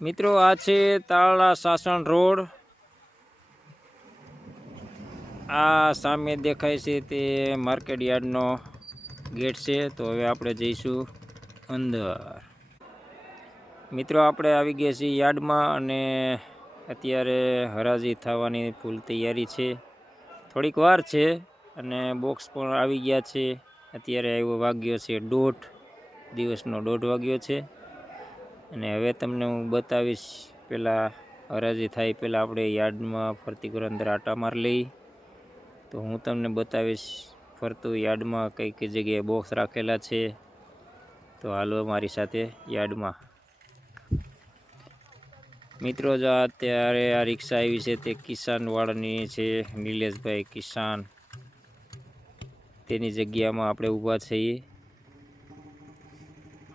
મિત્રો, આ છે તાળા સાસણ રોડ. આ સામે દેખાય છે તે માર્કેટ યાર્ડનો ગેટ છે, તો હવે આપણે જઈશું અંદર. મિત્રો, આપણે આવી ગયા છીએ યાર્ડમાં અને અત્યારે હરાજી થવાની ફૂલ તૈયારી છે. થોડીક વાર છે અને બોક્સ પણ આવી ગયા છે. અત્યારે આવ્યો વાગ્યો છે દોઢ. દિવસનો દોઢ વાગ્યો છે. અને હવે તમને હું બતાવીશ પહેલાં હરાજી થાય પહેલાં આપણે યાર્ડમાં ફરતી ઘર અંદર આટા માર લઈ. તો હું તમને બતાવીશ ફરતું યાર્ડમાં કઈ કઈ જગ્યાએ બોક્સ રાખેલા છે. તો હાલો મારી સાથે યાર્ડમાં. મિત્રો, જો અત્યારે આ રિક્ષા આવી છે તે કિસાનવાળાની છે. નિલેશભાઈ કિસાન. તેની જગ્યામાં આપણે ઊભા છીએ.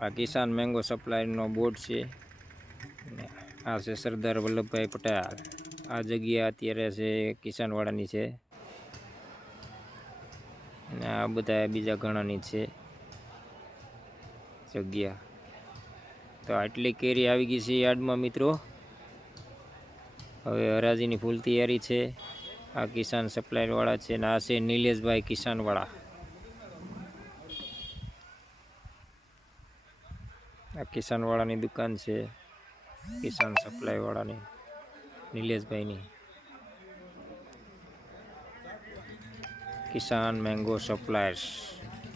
આ કિસાન મેંગો સપ્લાયરનો બોર્ડ છે. અને આ છે સરદાર વલ્લભભાઈ પટેલ. આ જગ્યા અત્યારે છે કિસાનવાળાની છે. અને આ બધા બીજા ઘણાની છે જગ્યા. તો આટલી કેરી આવી ગઈ છે યાર્ડમાં મિત્રો. હવે હરાજીની ફૂલ તૈયારી છે. આ કિસાન સપ્લાયરવાળા છે ને આ છે નિલેશભાઈ કિસાનવાળા. કિસાનવાળાની દુકાન છે કિસાન સપ્લાયવાળાની, નિલેશભાઈની. કિસાન મેંગો સપ્લાયર્સ.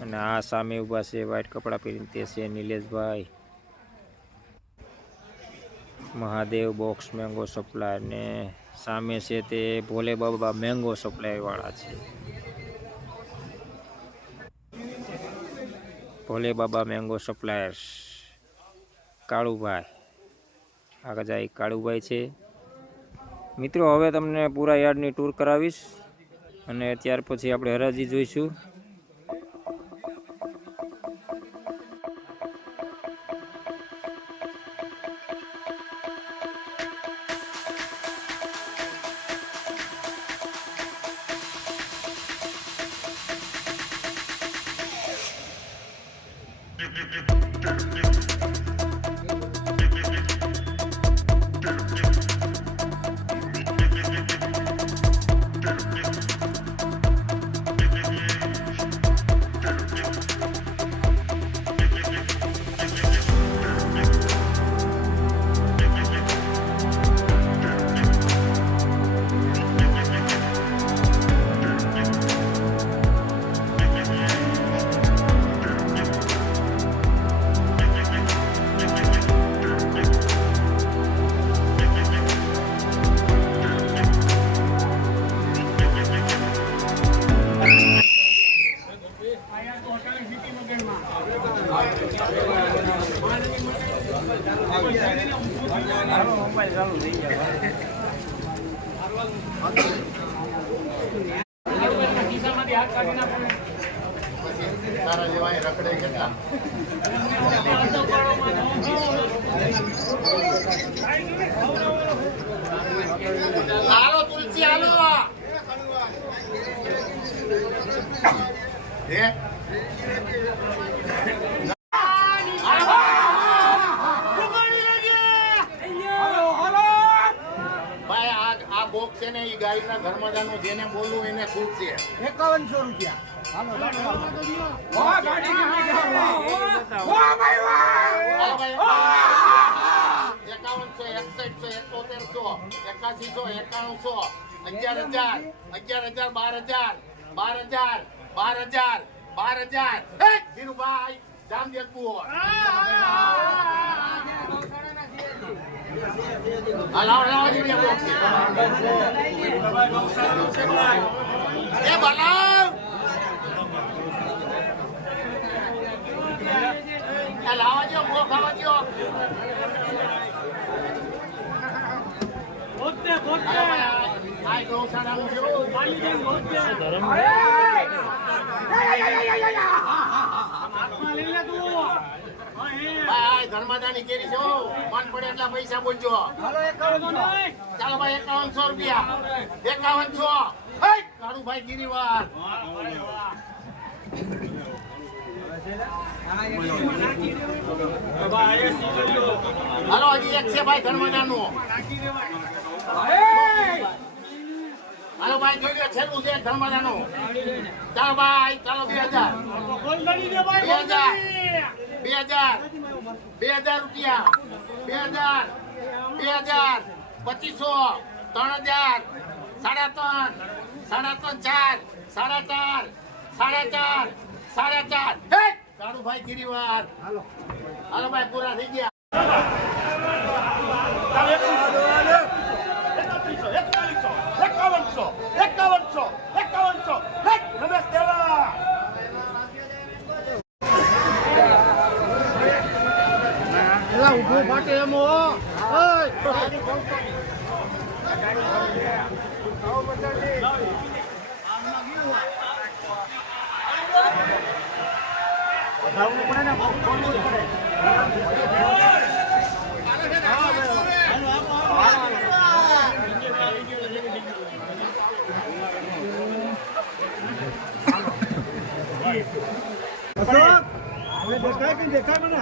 અને આ સામે ઊભા છે વ્હાઇટ કપડાં પહેરીને તે છે Nileshbhai. Mahadev box mango supplier ને સામે છે તે ભોલે બાબા મેંગો સપ્લાયવાળા છે. Bhole Baba mango suppliers. Kalubhai. આગળ જાય કાળુભાઈ છે. મિત્રો, હવે તમને પૂરા યાર્ડની ટૂર કરાવીશ. અને ત્યાર પછી આપણે હરાજી જોઈશું. હાલો તુલસી હાલો. હે? ભાઈ આ આ બોક્સ છે ને એ ગાયના ધર્મદાનું જેને બોલવું એને છૂટ છે એકાવનસો રૂપિયા. હાલો એકોતેરસો એકાશીસો એકાણુંસો અગિયાર હજાર અગિયાર હજાર, બાર હજાર બાર હજાર બાર હજાર બાર હજાર. ધીરુભાઈ જી બોક્સ. એ બનાવ લાવા ભો ખાવા દો આ ગૌશાળાનું છે ભાઈ ધર્માદાની કેરી છે. મન પડે એટલા પૈસા બોલજો ચાલો ભાઈ એકાવનસો રૂપિયા એકાવનસો કાળુભાઈ ગિરિવાર હાલો, હજી એક છે ભાઈ ધર્મજાનું હાલો ભાઈ જોઈ લો છેલ્લું છે ધર્મજાનું ચાલો ભાઈ, ચાલો બે હજાર. બે હજાર. બે હજાર. બે હજાર રૂપિયા. બે હજાર. બે હજાર. પચીસો. ત્રણ હજાર. સાડા ત્રણ. સાડા ત્રણ ચાર. સાડા ચાર. સાડા ચાર. સાડા ચાર. ચાલુ ભાઈ ગિરિવાર હાલો ભાઈ, પૂરા થઈ ગયા. દેખાય કે દેખાય મને?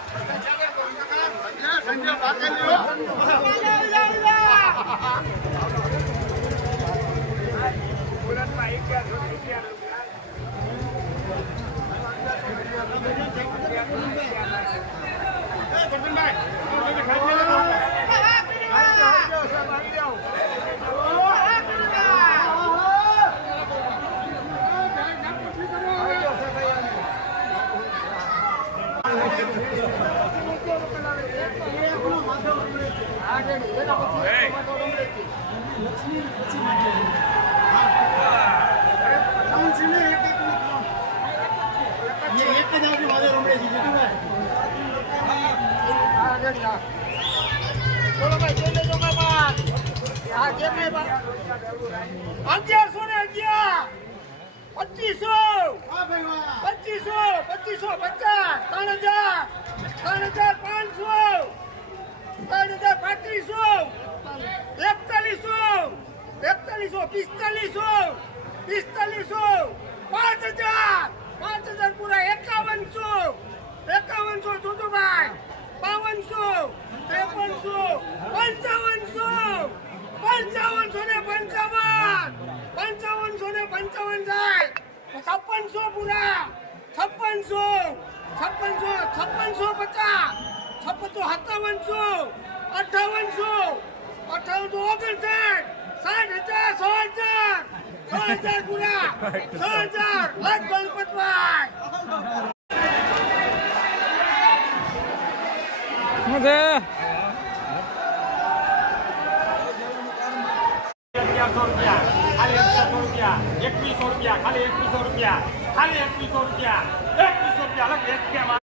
જોઈ લેજો બાબા આ કેમ નહીં બા અગિયારસો ને અગિયાર પચીસો પચીસો પચીસો પચાસ ત્રણ હજાર ત્રણ હજાર પાંચસો. ત્રણ પાંત્રીસો, એકતાલીસો એકતાલીસો પિસ્તાલીસો પિસ્તાલીસો, પાંચ હજાર પાંચ હજાર પૂરા એકાવનસો એકાવનસો જોજોભાઈ, બાવનસો, ત્રેપનસો, પંચાવનસો પંચાવનસો ને પંચાવન, પંચાવનસો ને પંચાવન છપ્પનસો પૂરા, છપ્પનસો છપ્પનસો છપ્પનસો પચાસ છપ્પનસો સત્તાવનસો અઠાવનસો અઠાવનસો ઓગણસાઠ સાઠ હજાર સો હજાર છ હજાર પૂરા છ હજાર લાખ ગણપતભાઈ અગિયારસો રૂપિયા ખાલી અગિયારસો રૂપિયા એકવીસો રૂપિયા ખાલી એકવીસો રૂપિયા ખાલી એકવીસો રૂપિયા એકવીસો રૂપિયા એક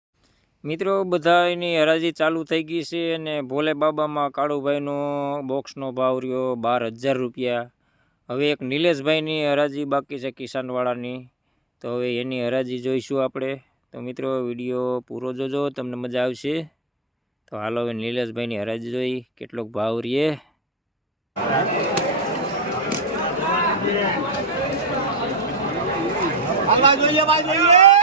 મિત્રો બધાની હરાજી ચાલુ થઈ ગઈ છે અને ભોલે બાબામાં કાળુભાઈનો બોક્સનો ભાવ રહ્યો બાર હજાર રૂપિયા. હવે એક નિલેશભાઈની હરાજી બાકી છે કિસાનવાળાની. તો હવે એની હરાજી જોઈશું આપણે. તો મિત્રો, વીડિયો પૂરો જોજો, તમને મજા આવશે. તો હાલો હવે નિલેશભાઈની હરાજી જોઈ કેટલોક ભાવ રહીએ. હાલવા જોઈએ.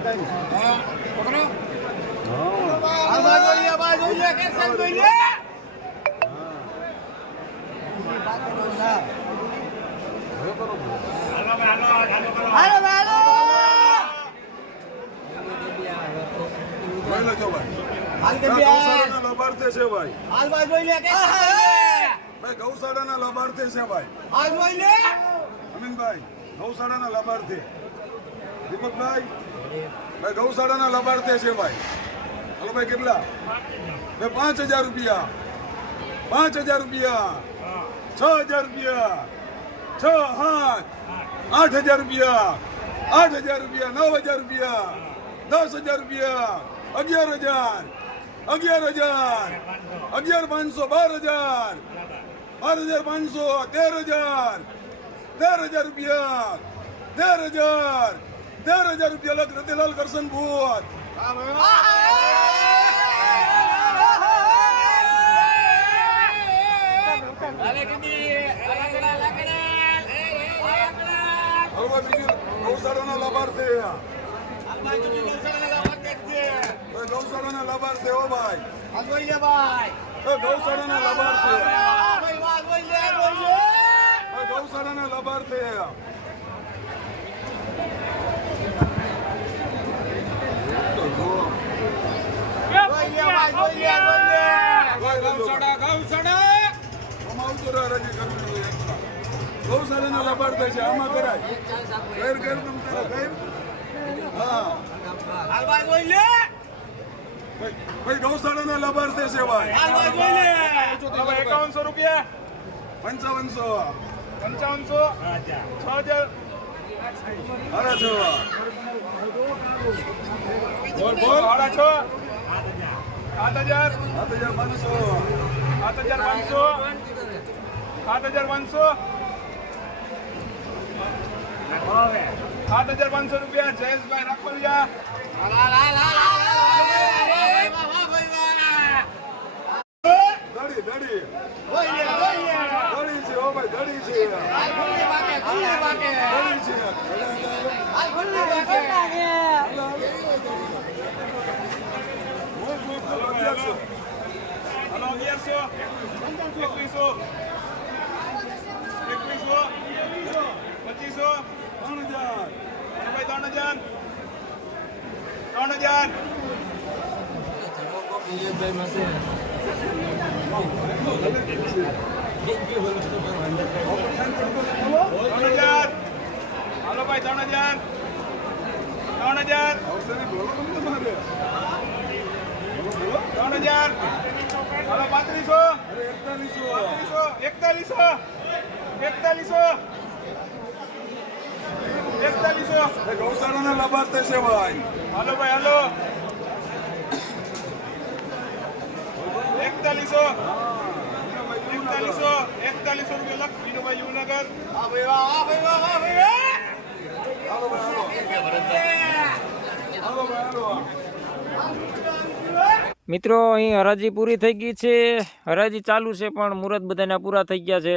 ગૌશાળાના લાભાર્થી છે ભાઈ. અમીનભાઈ ગૌશાળાના લાભાર્થી દીપકભાઈ ભાઈ, ગૌશાળાના લાભાર્થી છે ભાઈ. હલો ભાઈ, કેટલા? ભાઈ પાંચ હજાર રૂપિયા. પાંચ હજાર રૂપિયા. છ હજાર રૂપિયા. છ, હાથ. આઠ હજાર રૂપિયા. આઠ હજાર રૂપિયા, નવ હજાર રૂપિયા. દસ હજાર રૂપિયા. અગિયાર હજાર. અગિયાર હજાર. અગિયાર પાંચસો, બાર હજાર. બાર હજાર પાંચસો, તેર હજાર. તેર હજાર રૂપિયા. તેર હજાર. તેર હજાર રૂપિયા લખ રતિલાલ કરશન ભૂત બીજું ગૌશાળાના લાભાર્થી. બાજુ લાભાર્થી હો ભાઈ. ગૌશાળાના લાભાર્થી. ગૌશાળાના લાભાર્થી જોઈ લે, ભાઈ, જોઈ લે, જોઈ લે. ગૌશાળા ગૌશાળા આમાં ઉતરા રજી કરવી જોઈએ એકલા. ગૌશાળાના લાભાર્થી છે આમાં કરાય ગેર ગેર ભાઈ, ગૌશાળાના લાભાર્થી છે ભાઈ એકાવનસો રૂપિયા પંચાવનસો પંચાવનસો છ હજાર અરે છો બોલ બોલ છ સાત હજાર. સાત હજાર પાંચસો. સાત હજાર પાંચસો. સાત હજાર પાંચસો સાત હજાર પાંચસો રૂપિયા જયેશભાઈ રાખોલિયા હાલ, હાલ, હાલ, હાલ, હાલ, હાલ, ભાઈ, વાહ, વાહ, ભાઈ, વાહ. દડી દડી જોઈ લે, જોઈ લે. દડી છે ઓ ભાઈ દડી છે હાલ ખુલ્લી વાકે, ખુલ્લી વાકે. દડી છે હાલ ખુલ્લી વાકે. અગિયારસો. અગિયારસો એકવીસો. એકવીસો. પચીસો. ત્રણ હજાર ભાઈ ત્રણ હજાર. ત્રણ હજાર. ત્રણ હજાર. હાલો ભાઈ, ત્રણ હજાર. ત્રણ હજાર. ત્રણ હજાર. હાલો પાંત્રીસો. એકતાલીસો. એકતાલીસો. એકતાલીસો. એકતાલીસો ગૌશાળાના લાભાર્થી છે ભાઈ. હાલો ભાઈ હાલો. એકતાલીસો. એકતાલીસો. એકતાલીસો રૂપિયા લખ વિનુભાઈ યુનગર આ ભાઈ, વાહ, વાહ, ભાઈ, વાહ, વાહ, ભાઈ, વાહ. હાલો ભાઈ હાલો હાલો ભાઈ હાલો મિત્રો, અહીં હરાજી પૂરી થઈ ગઈ છે. હરાજી ચાલુ છે પણ મુહૂર્ત બધાના પૂરા થઈ ગયા છે.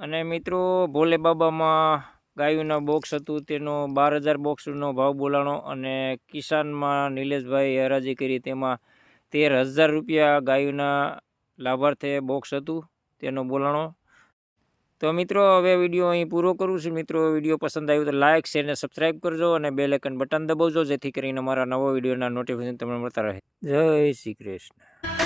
અને મિત્રો, ભોલે બાબામાં ગાયુંના બોક્સ હતું, તેનો બાર હજાર બોક્સનો ભાવ બોલાણો અને કિસાનમાં નિલેશભાઈ હરાજી કરી, તેમાં તેર હજાર રૂપિયા ગાયુંના લાભાર્થે બોક્સ હતું, તેનો બોલાણો. તો મિત્રો, હવે વીડિયો અહીં પૂરો કરું છું. મિત્રો, વીડિયો પસંદ આવ્યો તો લાઇક શેર અને સબસ્ક્રાઈબ કરજો અને બે લેકન બટન દબાવજો જેથી કરીને મારા નવો વિડીયોના નોટિફિકેશન તમને મળતા રહે. જય શ્રી કૃષ્ણ.